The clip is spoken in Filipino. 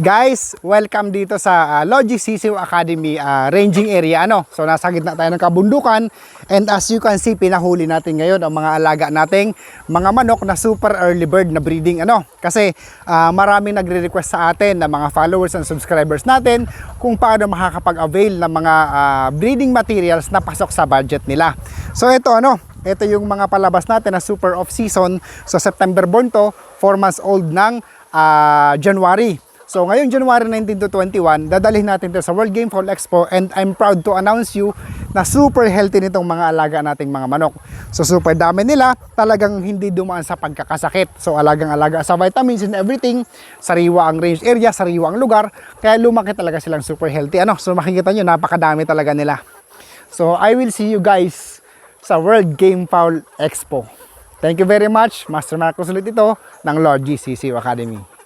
Guys, welcome dito sa Logi Sisiw Academy ranging area. So nasa gitna tayo ng kabundukan, and as you can see, pinahuli natin ngayon ang mga alaga nating mga manok na super early bird na breeding. Kasi maraming nagre-request sa atin na mga followers and subscribers natin kung paano makakapag-avail ng mga breeding materials na pasok sa budget nila. So ito yung mga palabas natin na super off season. So September born to, 4 months old ng January. So ngayong January 19 to 21, dadalhin natin ito sa World Game Fowl Expo, and I'm proud to announce you na super healthy nitong mga alaga nating mga manok. So super dami nila, talagang hindi dumaan sa pagkakasakit. So alagang-alaga sa vitamins and everything, sariwa ang range area, sariwa ang lugar, kaya lumaki talaga silang super healthy. So makikita nyo, napakadami talaga nila. So I will see you guys sa World Game Fowl Expo. Thank you very much, Master Marcos ulit ito ng Logi Sisiw Academy.